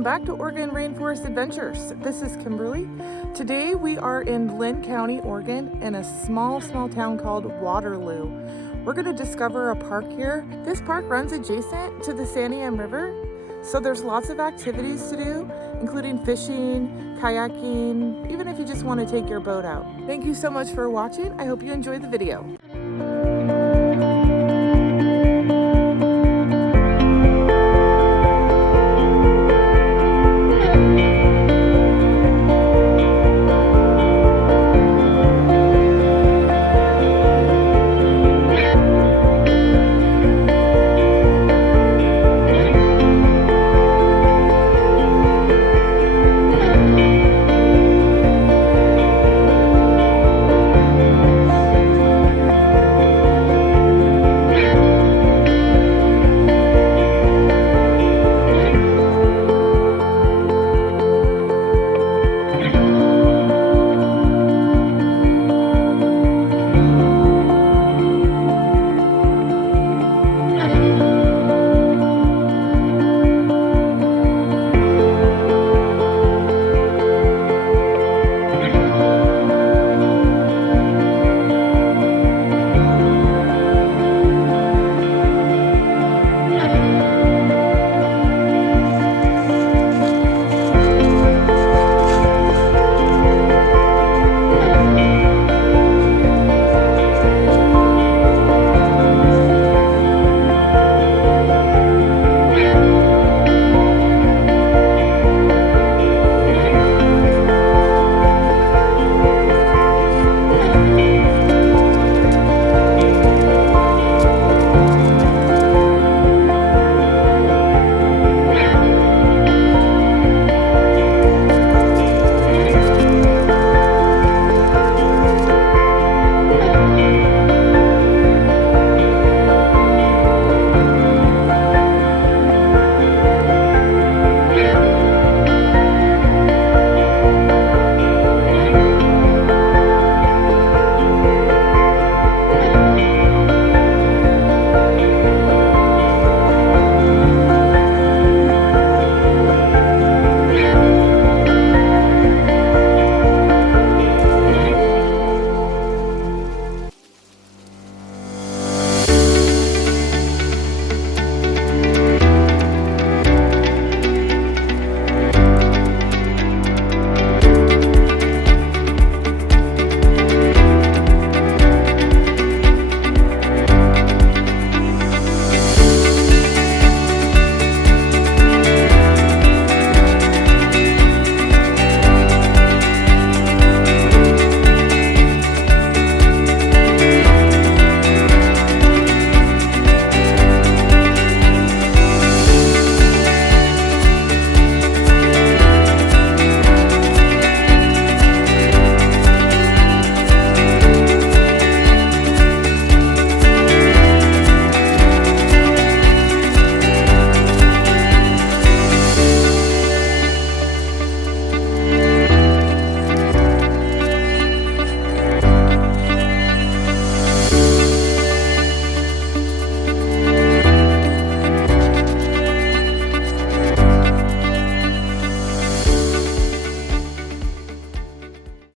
Welcome back to Oregon Rainforest Adventures. This is Kimberly. Today we are in Lynn County, Oregon, in a small town called Waterloo. We're going to discover a park here. This park runs adjacent to the Santiam River, so there's lots of activities to do, including fishing, kayaking, even if you just want to take your boat out. Thank you so much for watching. I hope you enjoyed the video.